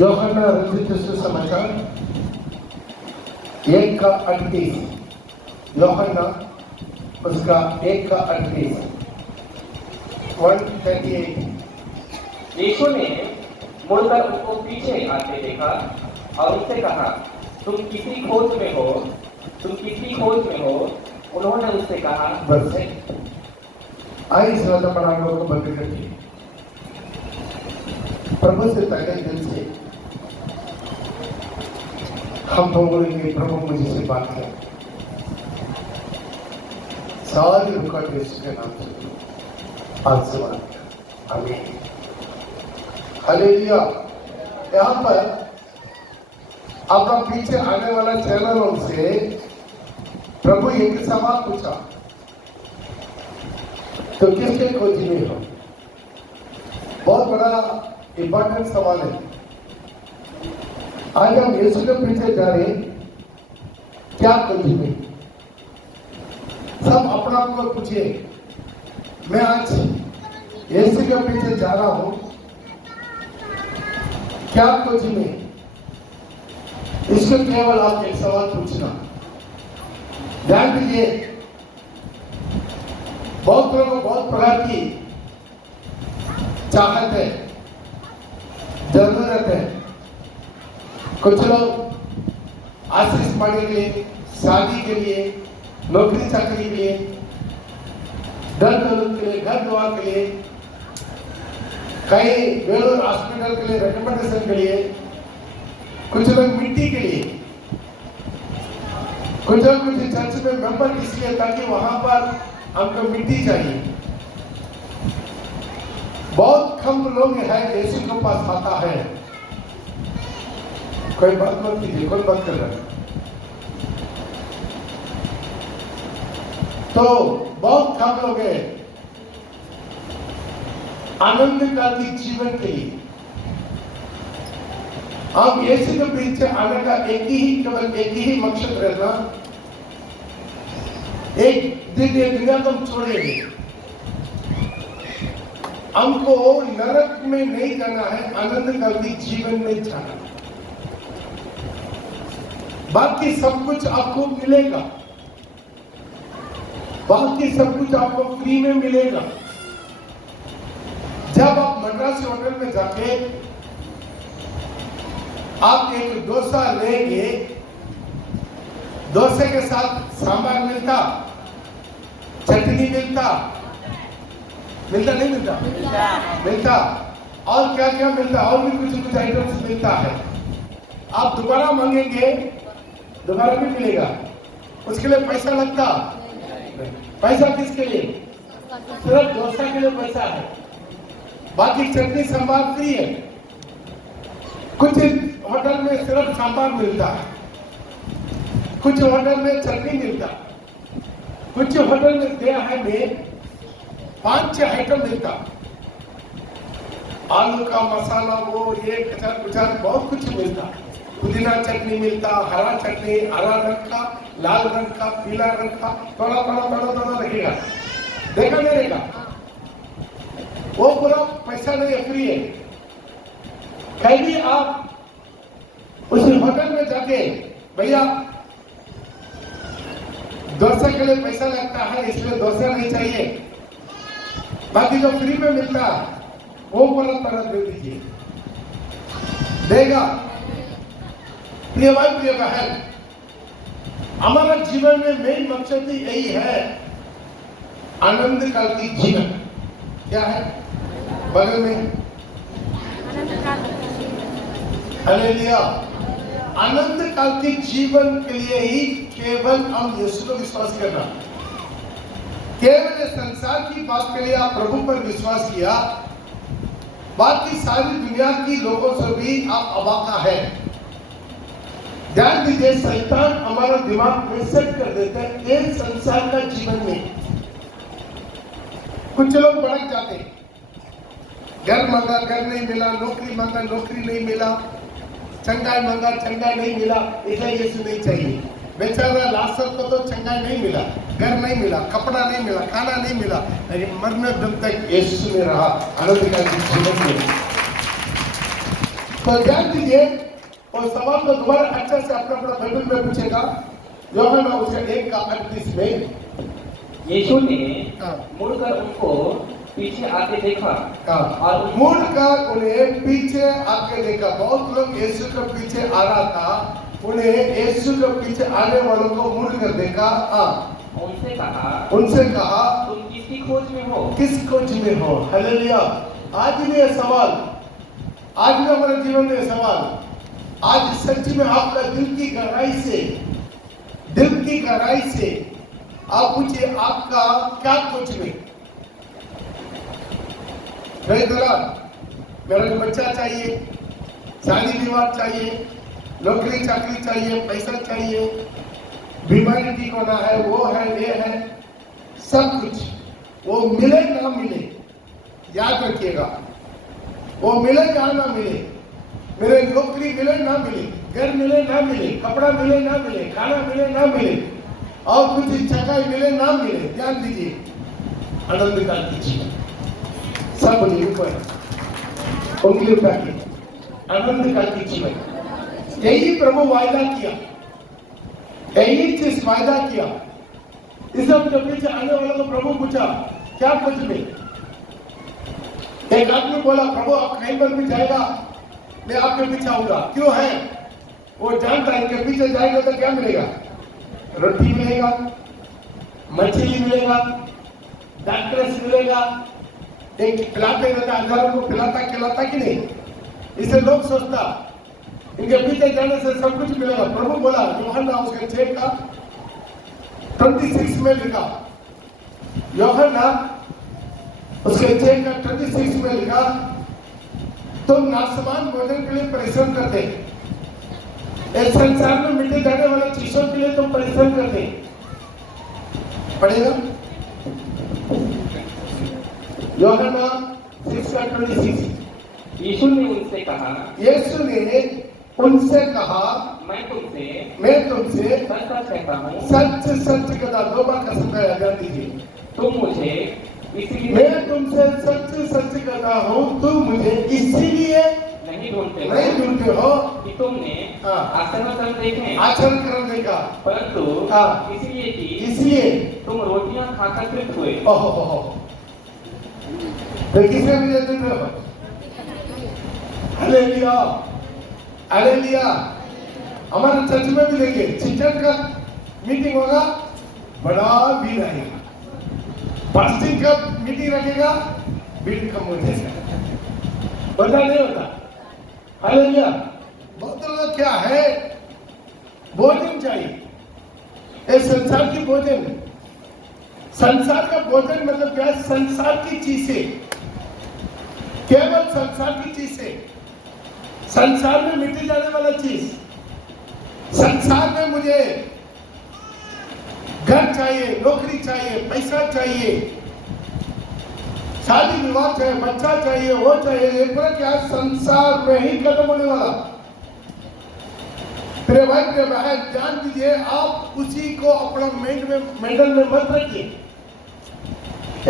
यूहन्ना रचित सुसमाचार 1:38, यूहन्ना उसका 1:38, 1:38। यीशु ने मुड़कर उसको पीछे आते देखा और उससे कहा, तुम किसी खोज में हो? उन्होंने उससे कहा, बस आई ज्यादा पढ़ाने को बंद करके प्रभु से तहे दिल से हम बोलेंगे, प्रभु मुझसे बात कर। सारी रुकावट यीशु के नाम से आज से बात कर। आमीन, हालेलुया। यहाँ पर आपका पीछे आने वाला चैनलों से प्रभु एक सवाल पूछा, तो किसके खोज में हो? बहुत बड़ा इंपॉर्टेंट सवाल है। आज हम यीशु के पीछे जा रहे हैं, क्या खोज में? सब अपना आप को पूछिए, मैं आज यीशु के पीछे जा रहा हूं, क्या खोज में? इसको केवल आप एक सवाल पूछना। ध्यान दीजिए, बहुत लोगों को बहुत प्रकार की चाहत है, जरूरत है। कुछ लोग आशीष पाने के लिए, शादी के लिए, नौकरी चाकरी के लिए, घर के लिए, घर द्वार के लिए, कई बेलोर हॉस्पिटल के लिए, रिकमेंडेशन के लिए, कुछ लोग मिट्टी के लिए, कुछ लोग कुछ चर्च में मेंबर इसलिए ताकि वहां पर हमको मिट्टी चाहिए। बहुत कम लोग हैं यीशु के पास आता है। कोई बात मत कीजिए, कोई बात कर रहा है तो बहुत कम लोग हैं आनंद काल की जीवन के लिए। आप यीशु के पीछे आने का केवल एक ही मकसद रहना, एक दिन ये दुनिया को हम छोड़ेंगे, हमको नरक में नहीं जाना है, आनंद काल की जीवन में जाना। बाकी सब कुछ आपको मिलेगा, बाकी सब कुछ आपको फ्री में मिलेगा। जब आप मद्रासी होटल में जाके आप एक डोसा लेंगे, डोसे के साथ सांभर मिलता, चटनी मिलता नहीं मिलता और क्या क्या मिलता, और भी कुछ आइटम्स मिलता है। आप दोबारा मांगेंगे, दोबारा भी मिलेगा, उसके लिए पैसा लगता? पैसा किसके लिए? सिर्फ डोसा के लिए पैसा है, बाकी चटनी सांभर फ्री है। कुछ होटल में सिर्फ सांभर मिलता है, कुछ होटल में चटनी मिलता, कुछ होटल में दिया है में 5-6 आइटम मिलता, आलू का मसाला, वो ये कचार बहुत कुछ मिलता, पुदीना चटनी मिलता, हरा चटनी, हरा रंग का, लाल रंग का, पीला रंग का, थोड़ा रखेगा, देखा नहीं रहेगा, वो पूरा पैसा नहीं है, फ्री है। कहीं भी आप उस होटल में जाके, भैया डोसा के लिए पैसा लगता है इसलिए डोसा नहीं चाहिए, बाकी जो फ्री में मिलता वो पूरा दे दीजिए, देगा। प्रिय भाई, प्रिय बहन, हमारा जीवन में मेन मकसद ही यही है, आनंद काल की जीवन। क्या है बगल में? हालेलुया। आनंद काल के जीवन के लिए ही केवल हम यीशु को विश्वास करना, केवल संसार की बात के लिए आप प्रभु पर विश्वास किया, बाकी सारी दुनिया की लोगों से भी आप अवाका है। ध्यान दीजिए, शैतान हमारा दिमाग में सेट कर देता है एक संसार का जीवन में। कुछ लोग भड़क जाते, घर मांगा घर नहीं मिला, नौकरी मांगा नौकरी नहीं मिला, चंगाई मांगा चंगाई नहीं मिला, इसलिए यीशु नहीं चाहिए। बेचारा लासर को तो चंगाई नहीं मिला, घर नहीं मिला, कपड़ा नहीं मिला, खाना नहीं मिला, लेकिन मरने दम तक यीशु में रहा, आनंद का जीवन में। तो ध्यान दीजिए और सवाल को दोबारा अच्छा से अपना अपना बाइबल में पूछेगा। यूहन्ना उसका 1:38 में यीशु ने हाँ। मुड़कर उनको पीछे आते देखा और मुड़कर उन्हें पीछे आके देखा। बहुत लोग यीशु के पीछे आ रहा था, उन्हें यीशु के पीछे आने वालों को मुड़कर देखा। उनसे कहा तुम किसकी खोज में हो? किस खोज में हो? हालेलुया। आज भी ये सवाल, आज भी हमारे जीवन में सवाल, आज सच में आपका दिल की गहराई से आप पूछिए, आपका क्या खोज में? मेरा को बच्चा चाहिए, शादी विवाह चाहिए, नौकरी चाकरी चाहिए, पैसा चाहिए, बीमारी ठीक होना है, वो है, ये है, सब कुछ। वो मिले ना मिले, याद रखिएगा, वो मिले या ना मिले, मेरे नौकरी मिले ना मिले, घर मिले ना मिले, कपड़ा मिले ना मिले, खाना मिले ना मिले, और कुछ जगह मिले ना मिले, ध्यान दीजिए, आनंद का कीजिए। सब बोलिए ऊपर उंगली उठा के आनंद का कीजिए। यही प्रभु वायदा किया, यही चीज वायदा किया। इस सब के पीछे आने वालों को प्रभु पूछा, क्या कुछ में? एक आदमी बोला, प्रभु आप कहीं पर भी जाएगा, मैं आपके पीछे आऊंगा। क्यों है? वो जानता है इनके पीछे जाएगा तो क्या मिलेगा? रोटी मिलेगा, मछली मिलेगा, डॉक्टर्स मिलेगा, एक पिलाते रहता, हजारों को पिलाता खिलाता कि नहीं? इसे लोग सोचता इनके पीछे जाने से सब कुछ मिलेगा। प्रभु बोला, यूहन्ना उसके 6:26 में लिखा, यूहन्ना उसके 6:26 में लिखा, तुम नासमान भोजन के लिए परिश्रम करते, इस संसार में मिटे जाने वाले चीजों के लिए तुम परिश्रम करते। पढ़ेगा यूहन्ना 6:26। यीशु ने उनसे कहा, मैं तुमसे सच सच कहता हूँ, सच कहता, दो बार कसम का याद दीजिए, तुम मुझे इसीलिए मैं तुमसे सच कहता हूँ, तुम मुझे इसीलिए नहीं ढूंढते हो कि तुमने आचरण करने का, परंतु इसलिए कि इसलिए तुम रोटियां खाकर तृप्त हुए। तो किसने मुझे दिन में हालेलुया, हालेलुया। हमारे चर्च में भी देखिए, चिल्ड्रन का मीटिंग होगा, बड़ा भीड़ आएगा, फास्टिंग का मीटिंग रखेगा, भीड़ कम हो जाएगा, बता नहीं होता। हालेलुया। बहुत लोग क्या है, भोजन चाहिए, इस संसार की भोजन, संसार का भोजन मतलब क्या है? संसार की चीजें, केवल संसार की चीजें, संसार में मिटी जाने वाला चीज। संसार में मुझे घर चाहिए, नौकरी चाहिए, पैसा चाहिए, शादी विवाह चाहिए, बच्चा चाहिए, वो चाहिए, ये पूरा क्या संसार में ही खत्म होने वाला। प्रिय भाई प्रिय बहन, ध्यान दीजिए, आप उसी को अपना मेडल में मत रखिए।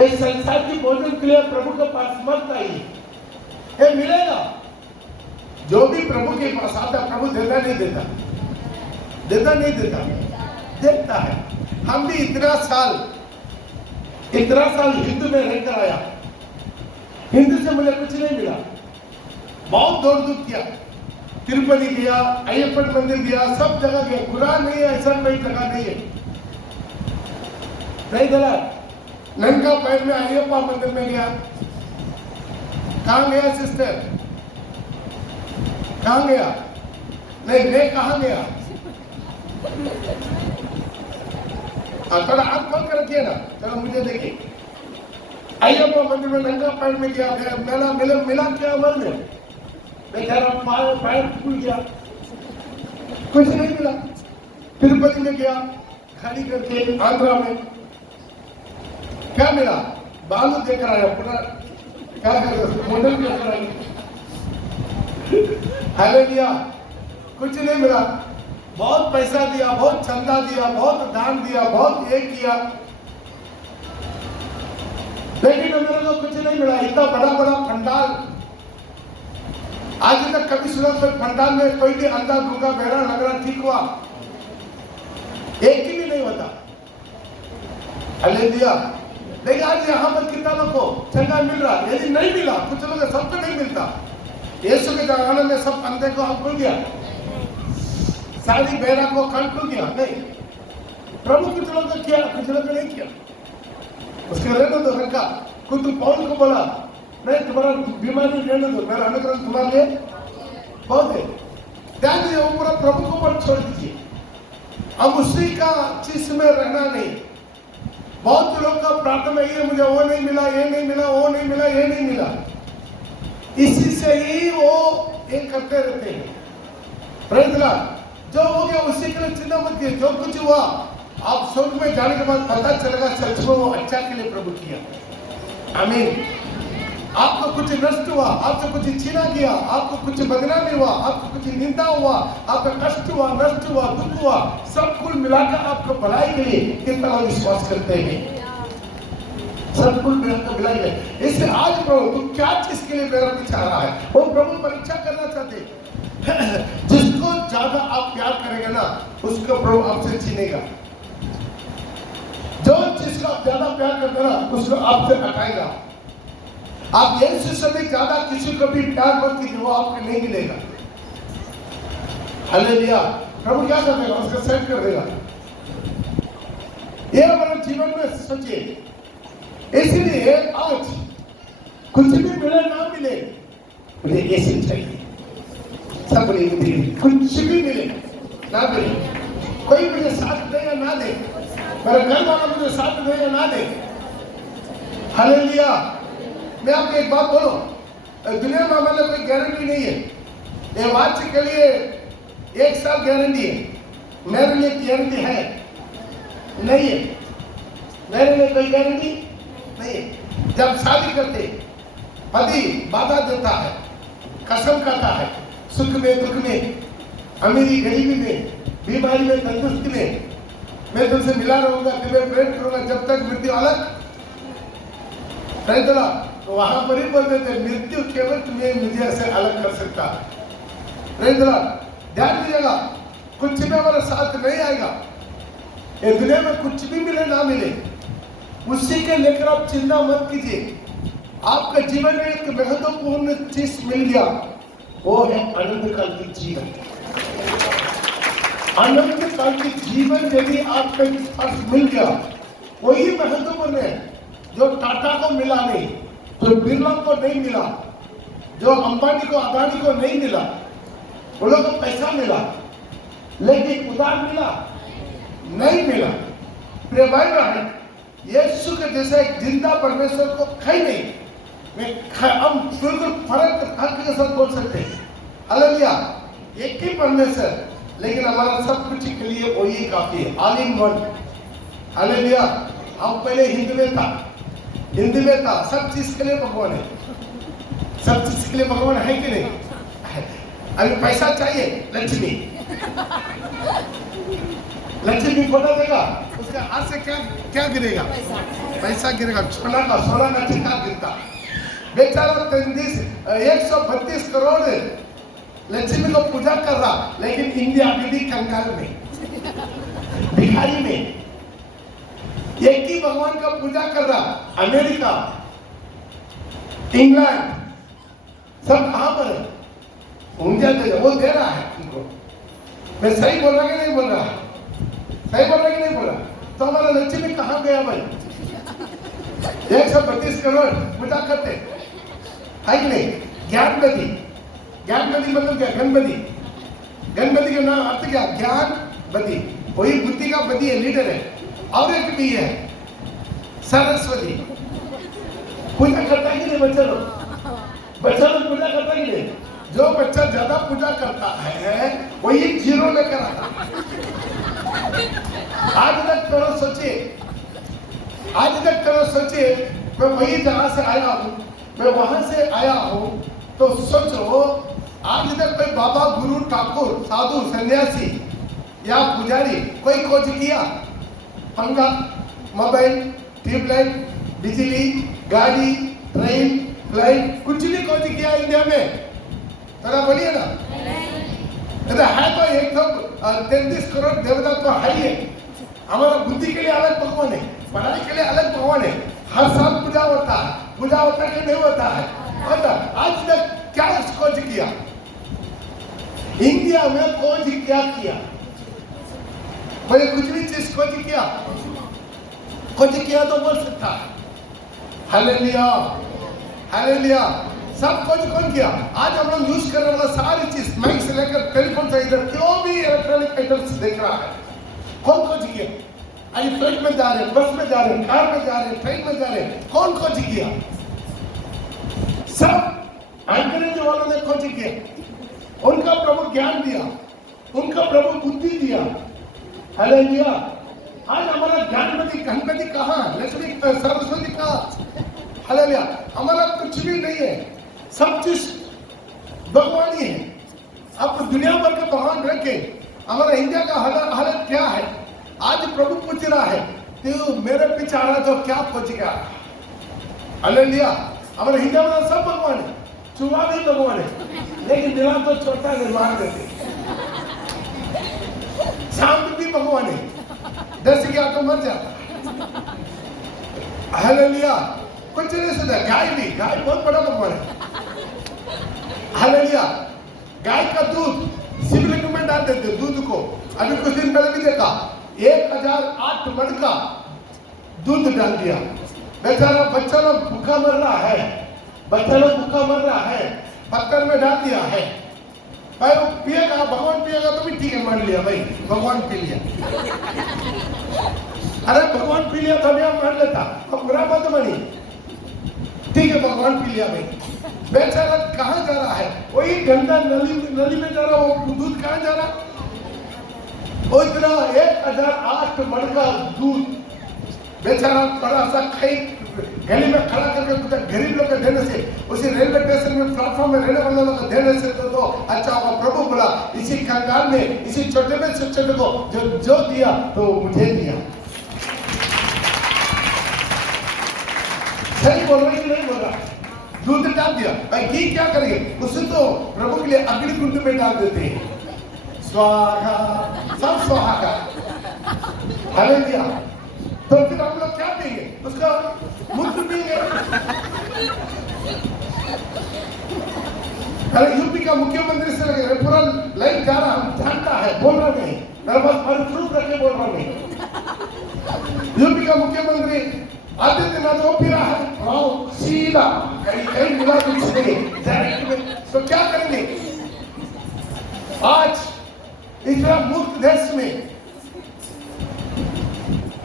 इस संसार की भोजन के लिए प्रभु के पास मत आइए, ये मिलेगा। जो भी प्रभु के पास आता, प्रभु देता नहीं देता, देता नहीं देता, देता है। हम भी इतना साल हिंदू में रहकर आया, हिंदू से मुझे कुछ नहीं मिला, बहुत दौड़ धूप किया, तिरुपति गया, अय्यप्पन मंदिर गया, सब जगह गया, बुरा नहीं है, ऐसा कोई जगह नहीं है, नहीं चला। नंगा पैर में अय्यप्पा मंदिर में गया, कहाँ गया सिस्टर, कहाँ गया? नहीं, मैं कहाँ गया? थोड़ा हाथ खोल कर रखिए ना, चलो मुझे देखिए। अय्यप्पा मंदिर में नंगा पैर में गया, मिला क्या मन में? बेचारा पैर फूल गया, कुछ नहीं मिला। तिरुपति में गया, खाली करके आंध्रा में क्या मिला? बालू देकर आया, पूरा क्या कर मॉडल कर आया। हालेलुया, कुछ नहीं मिला। बहुत पैसा दिया, बहुत चंदा दिया, बहुत दान दिया, बहुत ये किया, लेकिन मेरे को कुछ नहीं मिला। इतना बड़ा बड़ा पंडाल, आज तक कभी सूरत में पंडाल में कोई भी अंधा गूंगा बहरा लग रहा ठीक हुआ? एक ही भी नहीं होता। हालेलुया। लेकिन आज यहाँ पर कितना लोग को चंगा मिल रहा? यदि नहीं मिला, कुछ लोग सबको नहीं मिलता। यीशु के जमाने में सब अंधे को हम खुल गया, सारी बहरा को कान खुल गया? नहीं। प्रभु कुछ लोग ने किया, कुछ लोग ने नहीं किया। उसके रहने दो रखा। खुद पौल को बोला, नहीं तुम्हारा बीमारी रहने दो, मेरा अनुग्रह तुम्हारे लिए बहुत है। ध्यान दीजिए, वो पूरा प्रभु को ऊपर छोड़ दीजिए। अब उसी का चीज में रहना नहीं। बहुत लोग का प्रार्थना ये, मुझे वो नहीं मिला, ये नहीं मिला, वो नहीं मिला, ये नहीं मिला। इसी से ही वो ये करते रहते हैं। Praise the Lord. जो हो गया उसी के लिए चिंता मत कीजिए। जो कुछ हुआ आप स्वर्ग में जाने के बाद पता चलेगा सच में वो अच्छा के लिए प्रभु किया। आमीन। आपको कुछ नष्ट हुआ, आपसे कुछ छीना गया, आपको कुछ बदनामी हुआ, आपको कुछ निंदा हुआ, आपका कष्ट हुआ, नष्ट हुआ, दुख हुआ, सब कुल मिलाकर आपको भलाई के लिए कितना लोग विश्वास करते हैं? सब कुल मिलाकर भलाई के लिए। इसलिए आज प्रभु तू क्या चीज के लिए मेरा पीछे आ रहा है? वो प्रभु परीक्षा करना चाहते। जिसको ज्यादा आप प्यार करेंगे ना, उसको प्रभु आपसे छीनेगा। जो चीज को आप ज्यादा प्यार करते ना, उसको आपसे हटाएगा। आप यीशु से भी ज्यादा किसी को भी प्यार मत कीजिए, वो आपको नहीं मिलेगा। हालेलुया। प्रभु क्या कर देगा? उसको सेट कर देगा। ये हमारे जीवन में सोचिए। इसलिए आज कुछ भी मिले ना मिले, मुझे ऐसे चाहिए। सब बोले मुझे कुछ भी मिले ना मिले, कोई मुझे साथ दे या ना दे, मेरा घर वाला मुझे साथ दे या ना दे। हालेलुया। मैं आपको एक बात बोलूं, दुनिया में हमारे कोई गारंटी नहीं है। ये वाच के लिए 1 साल गारंटी है, मेरे लिए गारंटी है नहीं है। मेरे लिए कोई गारंटी नहीं है। जब शादी करते पति बाधा देता है, कसम खाता है, सुख में दुख में, अमीरी गरीबी में, बीमारी में तंदुरुस्ती में, मैं तुमसे मिला रहूंगा, तुम्हें प्रेम करूंगा जब तक मृत्यु अलग। तो वहां पर ही बोलते थे, मृत्यु केवल तुम्हें मुझे से अलग कर सकता है। ध्यान दीजिएगा, कुछ भी हमारा साथ नहीं आएगा। ये दुनिया में कुछ भी मिले ना मिले, उसी के लेकर आप चिंता मत कीजिए। आपका जीवन में एक महत्वपूर्ण चीज मिल गया, वो है अनंत काल की जीवन। अनंत काल की जीवन यदि आपके पास मिल गया, वही महत्वपूर्ण है जो टाटा को मिला नहीं, जो बिरला को नहीं मिला, जो अंबानी को अदानी को नहीं मिला। वो लोगों को पैसा मिला, लेकिन उदार मिला नहीं मिला। प्रिय भाई बहन, यीशु के जैसे एक जिंदा परमेश्वर को कहीं नहीं, हम बिल्कुल फर्क हक के साथ बोल सकते हैं। हालेलुया। एक ही परमेश्वर, लेकिन हमारा सब कुछ के लिए वही काफी है, ऑल इन वन। हालेलुया। हम पहले हिंदू में था, सब चीज के लिए भगवान है, सब चीज के लिए भगवान है कि नहीं? अभी पैसा चाहिए, लक्ष्मी फोटा देगा, उसके हाथ से क्या गिरेगा? पैसा गिरेगा। सोना का ठेका गिरता। बेचारा 132 करोड़ लक्ष्मी को पूजा कर रहा, लेकिन इंडिया अभी भी कंगाल में, भिखारी में। एक ही भगवान का पूजा कर रहा, अमेरिका, इंग्लैंड, सब कहां पर है? वो दे रहा है उनको। मैं सही बोल रहा कि नहीं बोल रहा? सही बोल रहा कि नहीं बोल रहा? तो हमारा लक्ष्मी कहां गया भाई? 132 करोड़ पूजा करते है कि नहीं? ज्ञानबदी मतलब क्या? गणपति का नाम अर्थ क्या? ज्ञानबदी। वही बुद्धि का बदी है, लीडर है। और एक भी है सरस्वती। पूजा करता है कि नहीं बच्चा लोग? पूजा करता है कि नहीं? जो बच्चा ज्यादा पूजा करता है वही 0 लेकर आता। आज तक करो सोचिए, मैं वही जहां से आया हूं, मैं वहां से आया हूं, तो सोचो आज तक कोई बाबा, गुरु, ठाकुर, साधु, सन्यासी या पुजारी कोई खोज किया? पंखा, मोबाइल, ट्यूबलाइट, बिजली, गाड़ी, ट्रेन, फ्लाइट, कुछ भी खोज किया इंडिया में? तो बोलिए ना, है तो एक तो 33 करोड़ देवता तो है ही है। हमारा बुद्धि के लिए अलग भगवान है, पढ़ाई के लिए अलग भगवान है। हर साल पूजा होता है, पूजा होता है कि नहीं होता है? होता। आज तक क्या खोज किया इंडिया में? खोज क्या किया? कोई कुछ भी चीज खोज किया? खोज किया तो बोल सकता है हालेलुया, हालेलुया। सब खोज कौन किया? आज हम लोग यूज करने वाला सारी चीज, माइक से लेकर टेलीफोन से इधर क्यों भी इलेक्ट्रॉनिक आइटम्स देख रहा है, कौन खोज किया? आज फ्लाइट में जा रहे हैं, बस में जा रहे हैं, कार में जा रहे हैं, ट्रेन में जा रहे हैं, कौन खोज किया? सब अंग्रेज वालों ने खोज किया। उनका प्रभु ज्ञान दिया, उनका प्रभु बुद्धि दिया। हालेलुया। आज हमारा ज्ञानपति गणपति कहाँ, लक्ष्मी सरस्वती कहाँ? हालेलुया। हमारा कुछ भी नहीं है, सब चीज भगवान ही है। अब दुनिया भर के भगवान रखे, हमारा इंडिया का हालत क्या है? आज प्रभु पूछ रहा है, तू मेरे पीछे आ रहा तो क्या खोजेगा? हालेलुया। हमारे इंडिया में सब भगवान है, चुहा भी भगवान है, लेकिन नीलाम तो छोटा निर्माण देते। सांप भी भगवान है, डस गया तो मर जाता। हालेलुया। कुछ नहीं सुधा। गाय भी, गाय बहुत बड़ा भगवान है। हालेलुया। गाय का दूध शिवलिंग में डाल देते दूध को। अभी कुछ दिन पहले भी देखा, 1008 मटका दूध डाल दिया। बेचारा बच्चा लोग भूखा मर रहा है, बच्चा लोग भूखा मर रहा है, पत्थर में डाल दिया है। भाई वो पिएगा, भगवान पिएगा तो भी ठीक है, मान लिया भाई भगवान पी लिया। अरे भगवान पी लिया तो भी हम मान लेता, अब बुरा मत बनी, ठीक है भगवान पी लिया भाई। बेचारा कहाँ जा रहा है? वही गंदा नली में जा रहा, वो दूध कहाँ जा रहा? वो इतना 1008 मटका दूध बेचारा बड़ा सा खाई गली में खड़ा करके कुछ गरीब लोग को देने से, उसी रेलवे स्टेशन में प्लेटफॉर्म में रहने वाले लोग को देने से तो अच्छा होगा। प्रभु बोला इसी कंगाल में, इसी छोटे में से छोटे को जो दिया तो मुझे दिया। सही बोल रहा कि नहीं बोल रहा? दूध डाल दिया भाई, घी क्या करेंगे? उसे तो प्रभु के लिए अग्निकुंड में डाल देते हैं, स्वाहा, सब स्वाहा का। हालेलुया। तो फिर हम लोग क्या देंगे? उसका मूत्र देंगे। अरे यूपी का मुख्यमंत्री से लगे पूरा लाइफ जा रहा, हम जानता है, बोल रहा नहीं, मेरे पास प्रूफ रखे बोल रहा नहीं। यूपी का मुख्यमंत्री आदित्यनाथ वो पी रहा है, सीधा कहीं मिला कुछ नहीं डायरेक्ट में, तो क्या करेंगे? आज इतना मुक्त देश में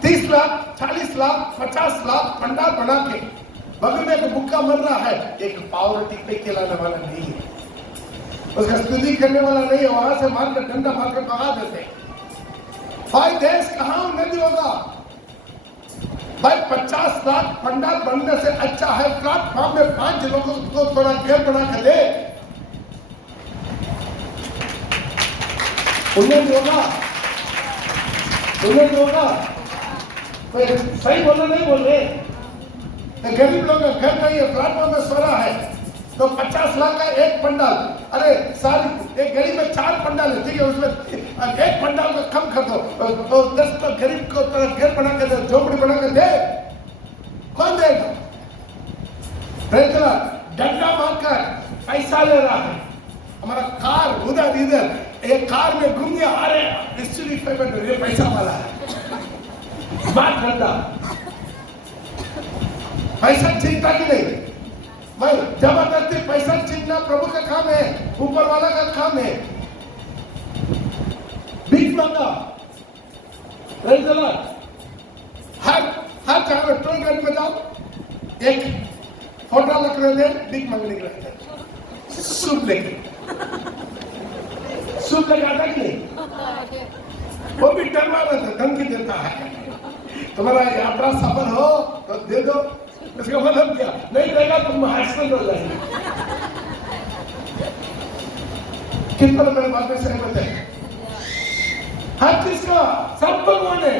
30 लाख, 40 लाख, 50 लाख पंडाल बना के बगल में एक भूखा मर रहा है, एक पावरटी पे खिलाने वाला नहीं है, उसका स्तुति करने वाला नहीं है, वहां से मारकर डंडा मारकर भगा देते। भाई देश कहाँ उन्नति होगा? भाई 50 लाख पंडाल बनने से अच्छा है प्लेटफॉर्म में 5 लोगों को थोड़ा घर बना कर दे, उन्नति होगा, उन्नति होगा। तो सही बोलना नहीं बोल रहे? तो गरीब लोग का घर नहीं है, प्लेटफॉर्म में सो रहा है, तो 50 लाख का एक पंडाल, अरे सारी एक गरीब में 4 पंडाल है, ठीक है, उसमें एक पंडाल को कम कर दो, तो 10 तो गरीब को घर बना कर दे, झोपड़ी बना कर दे, कौन देगा? डंडा मारकर पैसा ले रहा है। हमारा कार उधर इधर एक कार में घूम गया, अरे ये पैसा वाला है, बात करता पैसा छीनता कि नहीं? भाई जबरदस्ती पैसा छीनना प्रभु का काम है, ऊपर वाला का काम है। भीख मांगा, हर जगह में टोल गेट में जाओ, एक फोटो लग रहे थे, भीख मांगने के लिए सूप लेके, सूप लगाता कि नहीं? वो भी डरवा रहा था, धमकी देता है, तुम्हारा यात्रा सफल हो तो दे दो। इसका मतलब क्या? नहीं देगा तुम हॉस्पिटल में जाएंगे। कितना मेरे बात में सहमत है? हर चीज का सब भगवान है,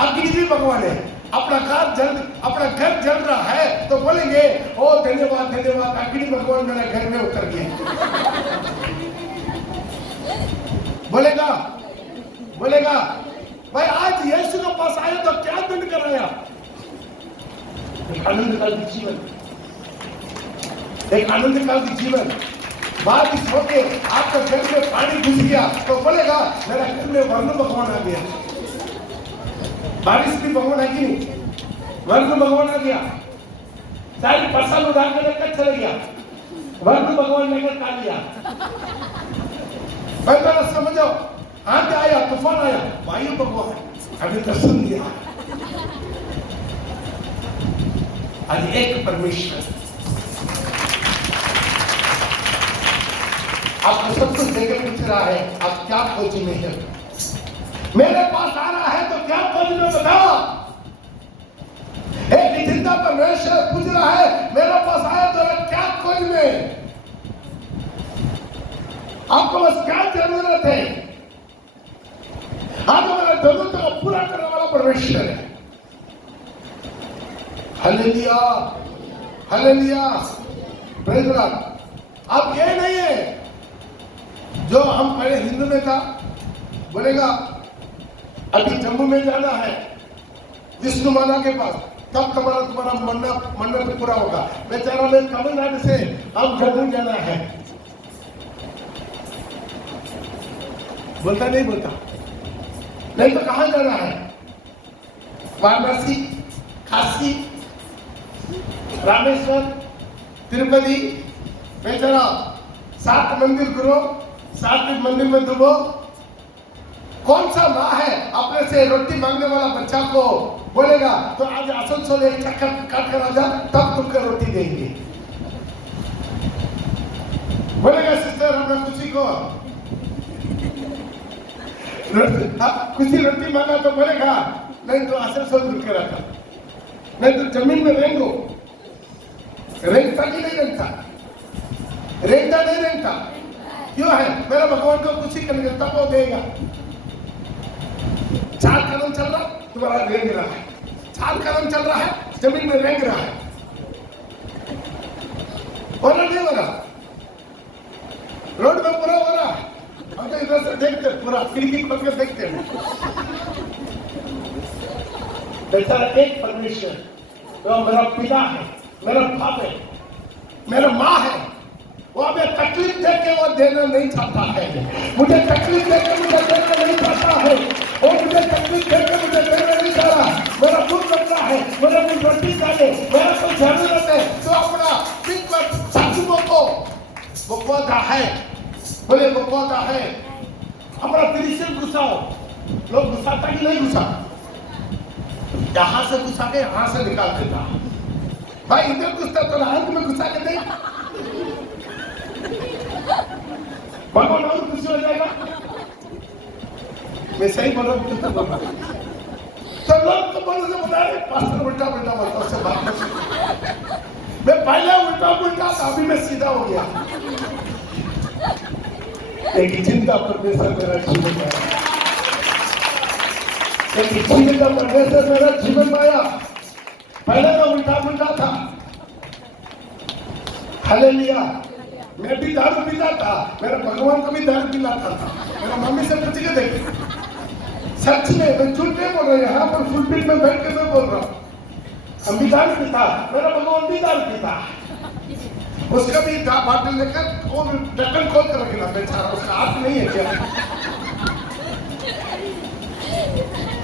अग्नि भी भगवान है, अपना घर जल रहा है तो बोलेंगे ओ धन्यवाद धन्यवाद, अग्नि भगवान मेरे घर में उतर गए। बोलेगा भाई आज यीशु के पास आया तो क्या दंड कराया? एक आनंद काल की जीवन, एक आनंद काल की जीवन। बारिश होके आपका घर में पानी घुस गया तो बोलेगा मेरा घर में वर्ण भगवान आ गया। बारिश भी भगवान है कि नहीं? वर्ण भगवान आ गया। सारी फसल उड़ा के लेकर चले गया, वर्ण भगवान लेकर खा लिया। पहले समझो, आंधी आया, तूफान आया, वायु भगवान अभी दर्शन दिया। आज एक परमेश्वर आपको सब कुछ देकर पूछ रहा है, आप क्या खोज में है? मेरे पास आ रहा है तो क्या खोज में बताओ? एक जिंदा परमेश्वर पूछ रहा है, मेरे पास आया तो क्या खोज में? आपको बस क्या जरूरत है? आज हमारा जरूरत को पूरा करने वाला परमेश्वर है। Hallelujah, hallelujah, praise God. अब ये नहीं है जो हम पहले हिंदू में था, बोलेगा अभी जम्मू में जाना है विष्णु माता के पास, तब तुम्हारा मन्नत पूरा होगा। बेचारा मैं तमिलनाडु से अब जम्मू जाना है, बोलता नहीं तो कहां जाना है? वाराणसी, काशी, रामेश्वर, तिरुपति। बेचारा 7 मंदिर घूमो, 7 मंदिर में डूबो। कौन सा माँ है अपने से रोटी मांगने वाला बच्चा को बोलेगा तो आज आसनसोल एक चक्कर काट कर आजा, तब तुमको रोटी देंगे। बोलेगा सिस्टर हमने खुशी को खुशी रोटी मांगा तो बोलेगा नहीं तो आसनसोल दूर कर आता, नहीं तो जमीन में रेंगो। रेंगता कि नहीं रेंगता? रेंगता नहीं रेंगता? क्यों है? मेरा भगवान को खुशी करने तब वो देगा। 4 कदम चल रहा तुम्हारा रेंग रहा है, 4 कदम चल रहा है जमीन में रेंग रहा है। हो रहा नहीं हो रहा? रोड में पूरा हो रहा है। हम तो इधर से देखते पूरा खिड़की खोल के देखते हैं। बेचारा एक परमेश्वर तो मेरा पिता है, मेरा बाप है, मेरा माँ है, वो हमें तकलीफ देके वो देना नहीं चाहता है। मुझे तकलीफ देके मुझे देना नहीं चाहता है, वो मुझे तकलीफ देके मुझे देना नहीं चाह रहा। मेरा भूख लगता है, मेरा कुछ रोटी चाहिए, मेरा कोई जरूरत है तो अपना दिन पर सासुओं को बकवादा है, बोले बकवादा है। अपना त्रिशूल घुसाओ, लोग घुसाता कि नहीं घुसा? यहाँ से घुसा के यहाँ से निकाल देता। भाई इधर घुसता तो हाथ में घुसा के दे, भगवान और खुशी हो जाएगा। मैं सही बोल रहा हूँ? तो लोग तो बोलने से बता रहे पास्टर उल्टा बोलता उससे बात नहीं। मैं पहले उल्टा था, अभी मैं सीधा हो गया। एक चिंता परमेश्वर मेरा जीवन में, एक चिंता परमेश्वर मेरा जीवन में आया। पहले तो उल्टा था। हालेलुया। मैं भी दारू पीता था, मेरा भगवान को भी दारू पिलाता था। मेरा मम्मी से पूछ के देख, सच में मैं झूठ नहीं बोल रहा, यहाँ पर फुलपिट में बैठ के मैं बोल रहा हूँ। हम भी दारू पीता, मेरा भगवान भी दारू पीता। उसका भी बाटल लेकर वो ढक्कन खोल कर रखना, बेचारा उसका हाथ नहीं है क्या?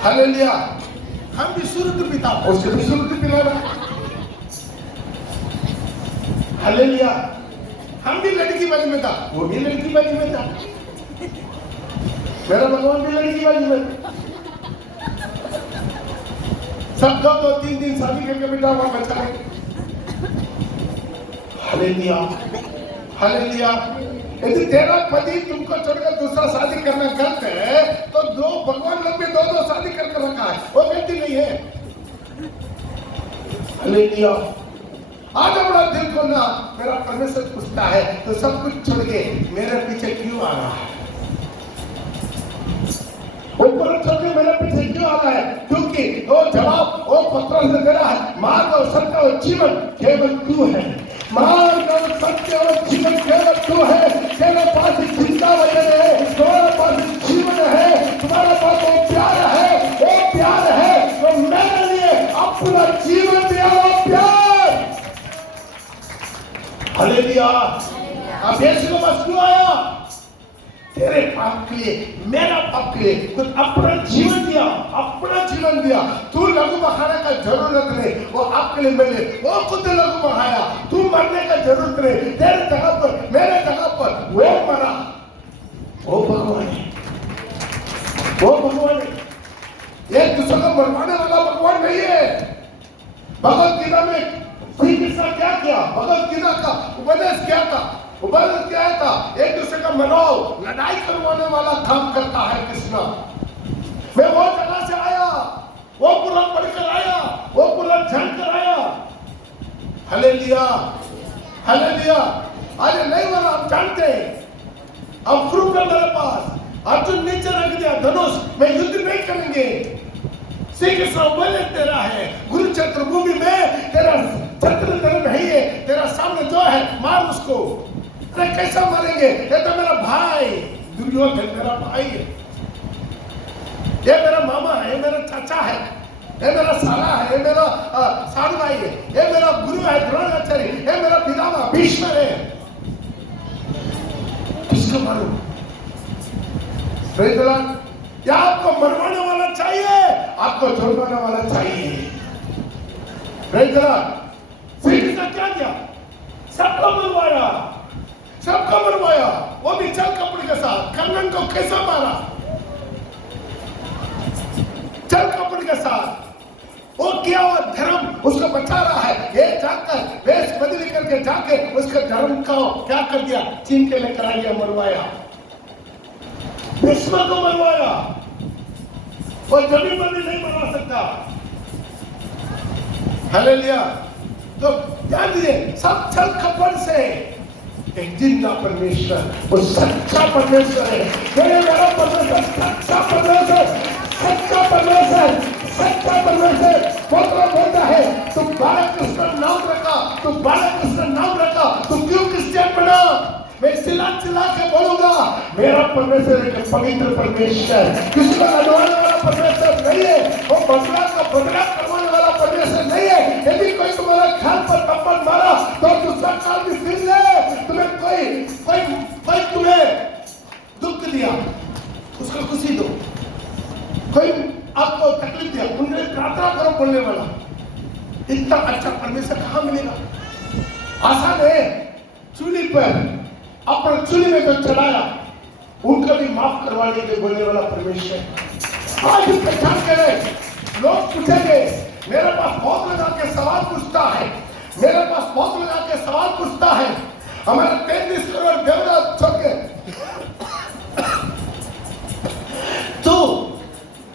हालेलुया। हम भी शुद्ध पिता, उसको भी शुद्ध पिलाना। हालेलुया। हम भी लड़की बाजी में था, वो भी लड़की बाजी में था। मेरा भगवान भी लड़की बाजी में। सब 2-3 दिन शादी करके बेटा वहां बचा है। Hallelujah, hallelujah. यदि तेरा पति तुमको छोड़कर दूसरा शादी करना गलत है तो भगवान लोग भी 2 शादी करके रखा है, वो गलती नहीं है। हालेलुया। आज अपना दिल को ना मेरा परमेश्वर पूछता है तो सब कुछ छोड़ के मेरे पीछे क्यों आ रहा है? ऊपर छोड़ के मेरे पीछे क्यों आ रहा है? क्योंकि वो जवाब वो वो पत्र से तेरा है मार्ग और सत्य और जीवन केवल तू है। मार्ग और सत्य और जीवन केवल तू है। तेरे पास जिंदा वचन है, तुम्हारे पास जीवन है, तुम्हारे पास वो प्यार है, वो प्यार है तो मेरे लिए अपना जीवन दिया वो प्यार। हालेलुया। अब यीशु के पास क्यों आया? तेरे पाप के लिए, मेरा पाप के लिए कुछ अपना जीवन दिया, अपना जीवन दिया। तू लघु बखाने का जरूरत नहीं, वो आपके लिए मिले, वो खुद लघु बखाया। तू मरने का जरूरत नहीं, तेरे जगह पर, मेरे जगह पर वो मरा। वो भगवान है, वो भगवान है। एक दूसरे को मरवाने वाला भगवान नहीं है। भगवत गीता में श्री कृष्ण क्या किया? भगवत गीता का उपदेश क्या था? उपदेश क्या था? एक दूसरे का मनाओ, लड़ाई करवाने वाला काम करता है कृष्ण। मैं वो जगह से आया, वो पूरा पढ़कर आया, वो पूरा जानकर आया। Hallelujah, hallelujah. अरे नहीं वाला आप जानते हैं, अब प्रूफ है मेरे पास। अर्जुन नीचे रख दिया धनुष, मैं युद्ध नहीं करेंगे। श्री कृष्ण उपदेश दे रहा है, कुरुक्षेत्र भूमि में तेरा छत्र तेरा नहीं है, तेरा सामने जो है मार उसको। अरे कैसा मारेंगे? ये तो मेरा भाई दुर्योधन मेरा भाई है, ये मेरा मामा है, ये मेरा चाचा है, ये मेरा साला है, ये मेरा साधु भाई है, ये मेरा गुरु है द्रोणाचार्य, ये मेरा पितामह भीष्म है। किसको मारूं? Praise the Lord. या आपको मरवाने वाला चाहिए, आपको जोड़वाने वाला चाहिए। Praise the Lord. Shri Krishna क्या किया? सबको मरवाया, सबको मरवाया, वो भी चल कपड़े के साथ। कर्णन को कैसा मारा? चल कपड़े के साथ। वो किया हुआ धर्म उसको बचा रहा है। ये जाकर वेश बदली करके जाके उसका धर्म को क्या कर दिया? छीन के लेकर आ गया, मरवाया। भीष्म को मरवाया, वो जमीन पर भी नहीं मरवा सकता। हालेलुया। तो ध्यान दीजिए, सब छल कपट से एक जिंदा परमेश्वर, वो सच्चा परमेश्वर है। मेरा परमेश्वर सच्चा परमेश्वर, सच्चा परमेश्वर, सच्चा परमेश्वर। पौत्र बोलता है तू बालकृष्ण नाम रखा, तू बालकृष्ण नाम रखा, तू क्यों क्रिश्चियन बना? मैं चिल्ला चिल्ला के बोलूंगा, मेरा परमेश्वर एक पवित्र परमेश्वर, किसी को लड़वाने वाला परमेश्वर नहीं है। वो बदला का बदला करवाने वाला परमेश्वर नहीं है। यदि कोई तुम्हारा खाल पर थप्पड़ मारा तो दूसरा काल भी फिर ले। तुम्हें कोई तुम्हें दुख दिया, उसको खुशी दो। कोई आपको तकलीफ दिया, उनके प्रार्थना करो बोलने वाला। इतना अच्छा परमेश्वर कहाँ मिलेगा? आसान है। चूल्हे पर अपने चूल्हे में जो चलाया उनको भी माफ करवाने के बोलने वाला परमेश्वर। आज भी पहचान करें। लोग पूछेंगे, मेरे पास बहुत लगा के सवाल पूछता है, मेरे पास बहुत लगा के सवाल पूछता है। हमारे 33 करोड़ देवता छोड़ के तू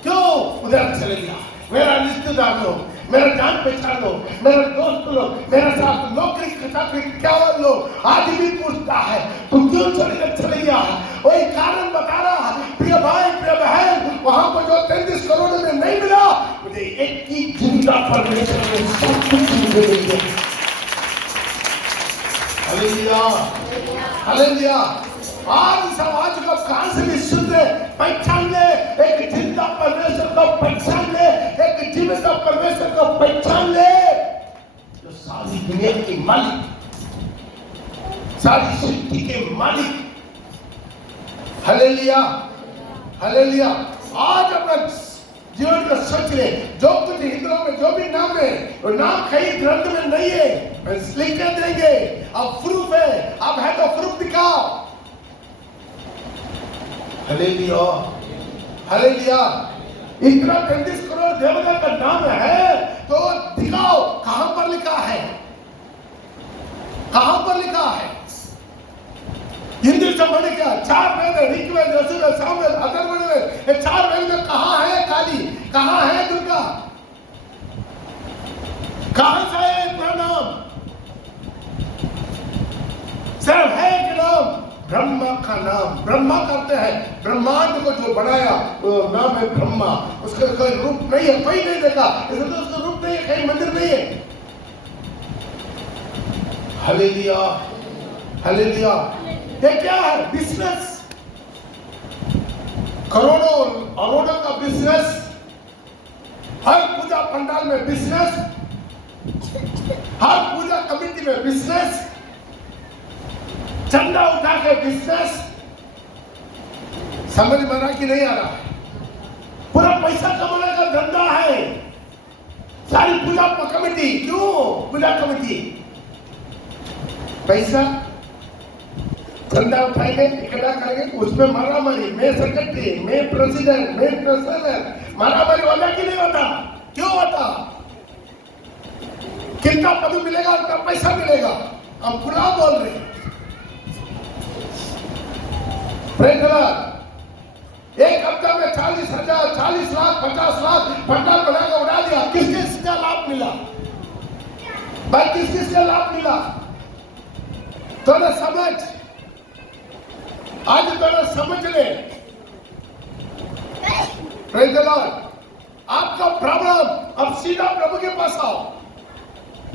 क्यों उधर चले गया? मेरा रिश्तेदार लोग, मेरा जान पहचान लोग, मेरे दोस्त लोग, मेरे साथ नौकरी चाकरी क्या लोग आज भी पूछता है तू क्यों चले गया? वही कारण बता रहा, प्रिय भाई प्रिय बहन, वहां पर जो 33 करोड़ में नहीं मिला, मुझे एक ही जिंदा परमेश्वर में सब कुछ मिलेगा। Hallelujah, hallelujah. आज समाज को कहां से भी सुन ले, पहचान ले, एक जिंदा परमेश्वर को पहचान ले, एक जीवित परमेश्वर को पहचान ले, जो सारी दुनिया के मालिक, सारी सृष्टि के मालिक। Hallelujah, hallelujah. आज अपना जीवन का सोच ले, जो कुछ हिंदुओं में जो भी नाम है, वो नाम कहीं ग्रंथ में नहीं है, लिख के देंगे। अब प्रूफ है, अब है तो प्रूफ दिखाओ। Hallelujah, hallelujah. इतना 33 करोड़ देवता का नाम है तो दिखाओ कहां पर लिखा है, कहां पर लिखा है? हिंदू संबंध क्या? 4 वेद, ऋग्वेद, यजुर्वेद, सामवेद, अथर्ववेद, ये 4 वेद में कहां है काली, कहां है दुर्गा, कहां से है इतना नाम? सिर्फ है कि नाम ब्रह्मा का नाम। ब्रह्मा करते हैं, ब्रह्मांड को जो बनाया वो नाम है ब्रह्मा। उसका कोई रूप नहीं है, कोई नहीं देखा, इसलिए उसका रूप कहीं मंदिर नहीं है। Hallelujah, hallelujah. ये क्या है? बिजनेस, करोड़ों अरबों का बिजनेस, हर पूजा पंडाल में बिजनेस, हर पूजा कमेटी में बिजनेस, चंदा उठा के बिजनेस। समझ में आ रहा कि नहीं आ रहा? पूरा पैसा कमाने का धंधा है सारी पूजा कमेटी। क्यों पूजा कमेटी? पैसा चंदा उठाएंगे, इकट्ठा करेंगे, उसमें मारामारी, मैं सेक्रेटरी, मैं प्रेसिडेंट, मैं ट्रेजरर, मारामारी होता कि नहीं होता? क्यों होता? कितना पद मिलेगा उतना पैसा मिलेगा। हम खुला बोल रहे हैं। Praise the Lord. एक हफ्ता में 40,000, 40 लाख, 50 लाख पंडाल बनाकर उड़ा दिया। किस किस का लाभ मिला भाई? किस किस का लाभ मिला? तो ना समझ, आज तो ना समझ ले। Praise the Lord. आपका प्रॉब्लम, अब सीधा प्रभु के पास आओ।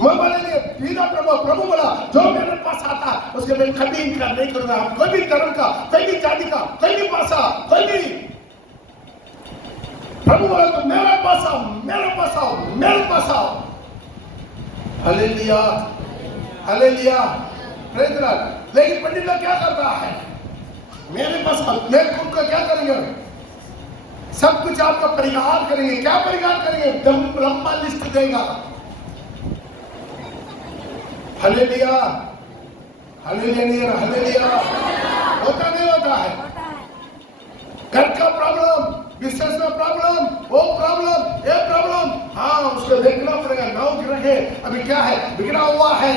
मैं बोलेंगे सीधा प्रभु बोला जो मेरे पास आता उसके मैं कभी इनकार नहीं करूंगा। कोई भी धर्म का, कोई भी जाति का, कोई भी भाषा, कोई भी, प्रभु बोला तो मेरे पास आओ, मेरे पास आओ, मेरे पास आओ। Hallelujah, hallelujah, praise the Lord. लेकिन पंडित लोग क्या करता है? मेरे पास आओ, मैं खुद को क्या करेंगे? सब कुछ आपका परिहार करेंगे। क्या परिहार करेंगे? लंबा लिस्ट देगा। हालेलुया, हालेलुया नहीं है, हालेलुया। होता नहीं होता है? घर का प्रॉब्लम, बिजनेस में प्रॉब्लम, वो प्रॉब्लम, ये प्रॉब्लम, हाँ उसको देखना पड़ेगा। नाव गिरे अभी क्या है? बिगड़ा हुआ है।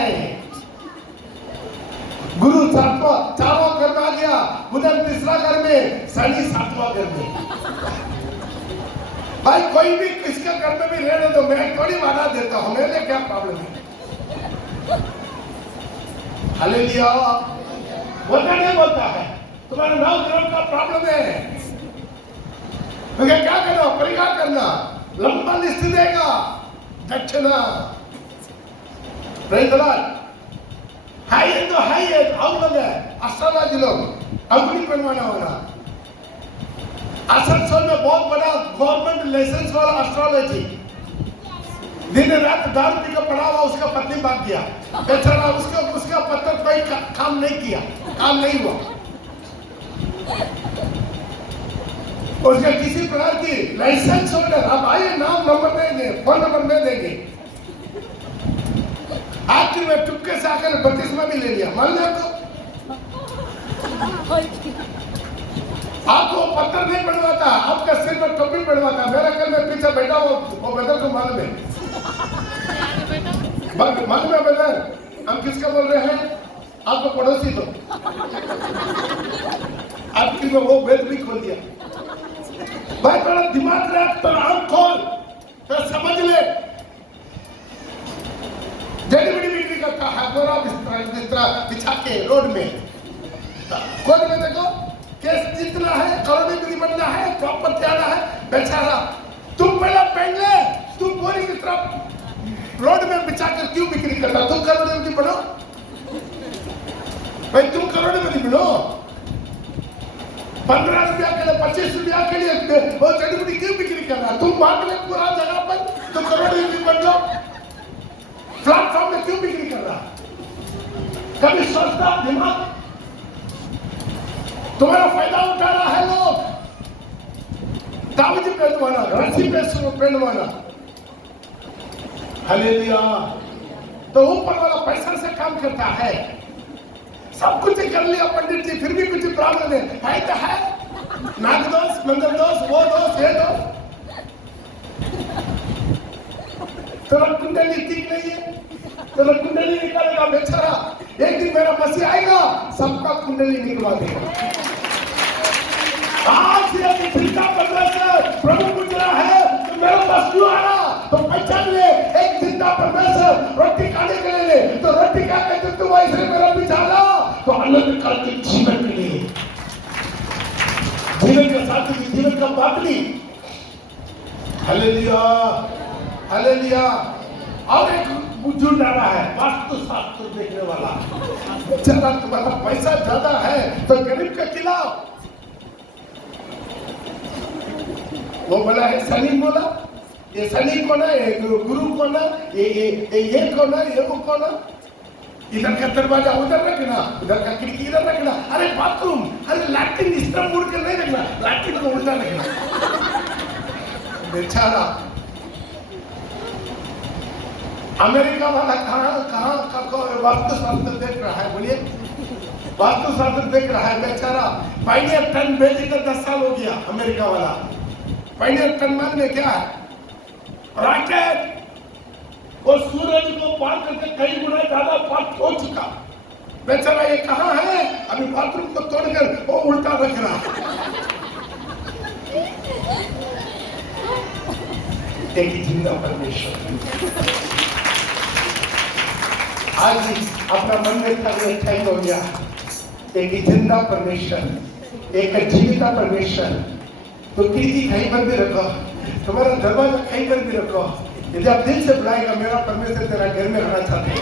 गुरु चारों घर में आ गया, बुधन तीसरा घर में, शनि 7वां घर में। भाई कोई भी किसके घर में भी रहने दो, मैं थोड़ी वादा देता हूं, मेरे क्या प्रॉब्लम है? हालेलुया। बोलता नहीं बोलता है? तुम्हारा 9 ग्राम का प्रॉब्लम है, तो क्या करना? परिहार करना, लंबा लिस्ट देगा, दक्षिणा। Praise the Lord. हाई है तो हाई है, हम लोग है एस्ट्रोलॉजी लोग, अंगुली बनवाना होना। आसनसोल में बहुत बड़ा गवर्नमेंट लाइसेंस वाला एस्ट्रोलॉजी, दिन रात दारू पी के पड़ा हुआ, उसका पत्नी भाग गया बेचारा, उसका पत्थर कोई काम नहीं किया, काम नहीं हुआ, उसके किसी प्रकार की लाइसेंस होल्डर। अब आइए नाम नंबर देंगे, फोन नंबर में देंगे। आखिर में चुपके से आकर बपतिस्मा भी ले लिया। मान लिया तो आपको पत्थर नहीं बनवाता, आपका सिर पर टोपी बनवाता। मेरा कल में पीछे बैठा वो बदल को मालूम है, मालूम है बदल हम किसका बोल रहे हैं? आपको पड़ोसी तो आपकी में वो वेद भी खोल दिया। भाई थोड़ा दिमाग रख, तो आंख खोल, तो समझ ले। जड़ी बड़ी बिक्री करता है, गोरा बिस्तरा बिछा के रोड में, खोज में देखो केस जितना है, करोड़ों बिक्री बनना है, प्रॉपर्टी आना है, बेचारा तुम पहले पहन ले। तुम बोरी की तरफ रोड में बिछा कर क्यों बिक्री करता? तुम करोड़पति बनो भाई, तुम करोड़पति बनो। 15 रुपया के लिए, 25 रुपया के लिए वो जड़ी बड़ी क्यों बिक्री कर रहा? तुम बांट ले पूरा जगह पर, तुम करोड़पति बन जाओ। प्लेटफॉर्म में क्यों बिक्री कर रहा? कभी सोचता दिमाग? तुम्हारा फायदा उठा रहा है लोग। दावजी पहलवाना, रस्सी पे पहलवाना। हालेलुया। तो ऊपर वाला पैसा से काम करता है। सब कुछ कर लिया पंडित जी, फिर भी कुछ प्रॉब्लम है तो है। नाग दोष, मंगल दोष, वो दोष, ये दोष। तेरा कुंडली ठीक नहीं है, तेरा कुंडली निकालेगा बेचारा। एक दिन मेरा मसीह आएगा, सबका कुंडली निकलवा देगा। आज यदि चिंता परमेश्वर प्रभु गुजरा है तो मेरे पास क्यों आना? तो पहचान ले, एक जिंदा परमेश्वर रोटी खाने के लिए ले, तो रोटी खा के जब तू ऐसे मेरा पीछा ला, तो आनंद करके जीवन के लिए, जीवन के साथ जीवन का बात नहीं। Hallelujah, hallelujah. और एक बुजुर्ग आ रहा है वास्तुशास्त्र देखने वाला। जरा तुम्हारा पैसा ज्यादा है तो गरीब का खिलाओ। वो बोला है सलीम बोला, ये सलीम कौन है, ये गुरु कौन है, ये कौन है, ये वो कौन है। इधर का दरवाजा उधर रखना, उधर का खिड़की इधर रखना। अरे बाथरूम, अरे लैट्रिन इस तरफ मुड़ के नहीं रखना, लैट्रिन को उल्टा रखना। बेचारा अमेरिका वाला कहाँ वास्तुशास्त्र देख रहा है, बोलिए वास्तुशास्त्र देख रहा है। बेचारा पाइनियर टन बेचे का 10 साल हो गया। अमेरिका वाला पाइनियर टन मान में क्या है, रॉकेट। वो सूरज को पार करके कई गुना ज्यादा पार हो चुका। बेचारा ये कहाँ है, अभी बाथरूम को तोड़कर वो उल्टा रख रहा है। एक जिंदा परमेश्वर आज अपना मन में अच्छा हो गया। एक जिंदा परमेश्वर, एक जीविता परमेश्वर। तो खिड़की कहीं पर भी रखो, तुम्हारा दरवाजा कहीं पर भी रखो। यदि आप दिल से बुलाएगा, मेरा परमेश्वर तेरा घर में रहना चाहते हैं,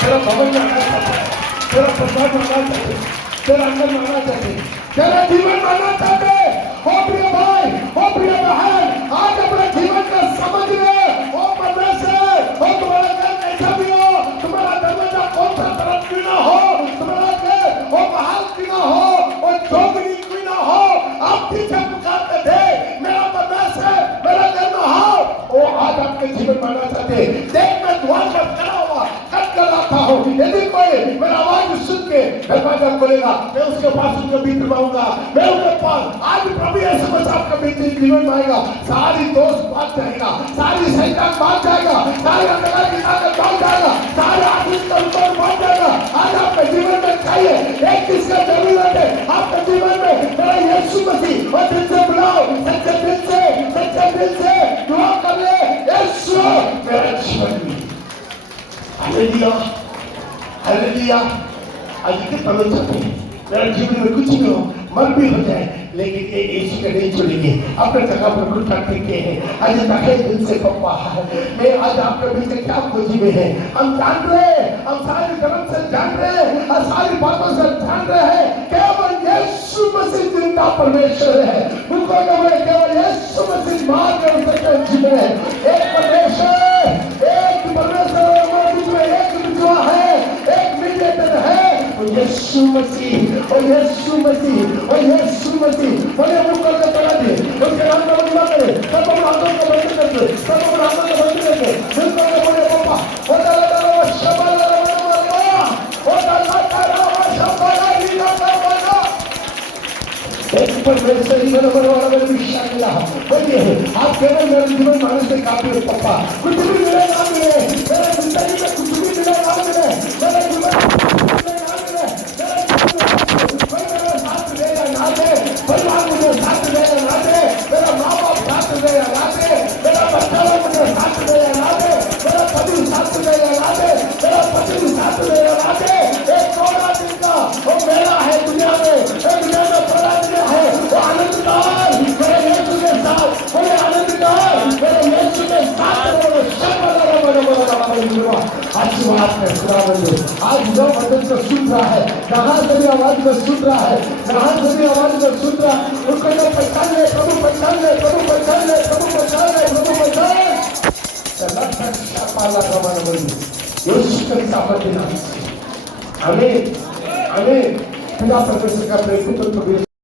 तेरा भवन में रहना चाहते हैं, तेरा परिवार में रहना चाहते हैं, तेरा अंदर में रहना चाहते हैं, तेरा जीवन में रहना चाहते हैं। हो प्रिय भाई, हो प्रिय बहन, आज अपने जीवन का समझ ले। हो परमेश्वर, हो तुम्हारा घर कैसा भी हो, तुम्हारा दरवाजा कौन सा तरफ क्यों ना हो, तुम्हारा घर हो महाल क्यों ना हो, वो चौकड़ी क्यों ना हो, आप पीछे पुकारते थे मेरा परमेश्वर मेरा घर में हो। वो आज आपके जीवन में आना चाहते। देख मैं द्वार पर खड़ा हुआ खट कर रहा हूँ, यदि कोई मेरा आवाज सुन के दरवाजा खोलेगा, मैं उसके पास उनके भीतर आऊंगा। मैं उनके पास आज प्रभु यीशु मसीह आपका भीतर जीवन में आएगा। सारी दोस्त भाग जाएगा, सारी शैतान भाग जाएगा, सारी अंधकार की ताकत भाग जाएगा, सारे आदमी का ऊपर भाग जाएगा। आज आपके जीवन में चाहिए एक चीज का जरूरत है, आपके जीवन में मेरा यीशु मसीह। और दिल से बुलाओ, सच्चे दिल से दुआ कर ले, यीशु मेरा जीवन में। Hallelujah, hallelujah. आज के पवित्र मेरा जीवन में कुछ भी हो, मर भी हो जाए, लेकिन एक यीशु के नहीं छोड़ेंगे। अपने जगह पर घुटना टेके हैं। आज तहे दिल से पप्पा मैं आज आपके बीच क्या खोजी में है, हम जान रहे, हम सारी धर्म से जान रहे, और सारी बातों से जान रहे हैं केवल यीशु मसीह जिंदा परमेश्वर है। उनको केवल यीशु मसीह मार्ग और सत्य जीवन है। एक परमेश्वर, एक परमेश्वर हमारे बीच में एक विधवा है, एक मीडिएटर है, यीशु मसीह, और यीशु मसीह, और यीशु मसीह। बोले मुंह करके चला दे, उसके नाम का महिमा करे। सब लोग हाथों को बंद कर दे, सब लोग हाथों को बंद कर दे। दिल करके बोले पापा, ओ दादा वो शब्द ओ दादा शब्द लीला का बना। एक परमेश्वर ही बराबर वाला मेरे विश्वास मिला। बोलिए आप केवल मेरे जीवन मानने से काफी हो पापा। कुछ भी मिले ना मिले, मेरे जिंदगी में कुछ भी मिले ना मिले, मेरे जीवन परिवार मुझे साथ दे या ना दे, मेरा माँ बाप साथ दे या ना दे, मेरा बच्चा मुझे साथ दे या ना दे, मेरा पति साथ दे या ना दे, मेरा पति साथ दे या ना दे। एक कौड़ा दिन का वो मेरा है दुनिया में, एक दुनिया में बड़ा दुनिया है। वो आनंददार मेरे यीशु के साथ, मेरे आनंददार मेरे यीशु के साथ। अच्छी बात है खुदावंद। आज जो वचन को सुन रहा है, जहाँ से भी आवाज में सुन रहा है, जहाँ से भी आवाज में सुन रहा है, उसको जो पहचान ले, प्रभु पहचान ले, प्रभु पहचान ले, प्रभु पहचान ले, प्रभु पहचान ले। आमीन, आमीन। पिता परमेश्वर का प्रेम पुत्र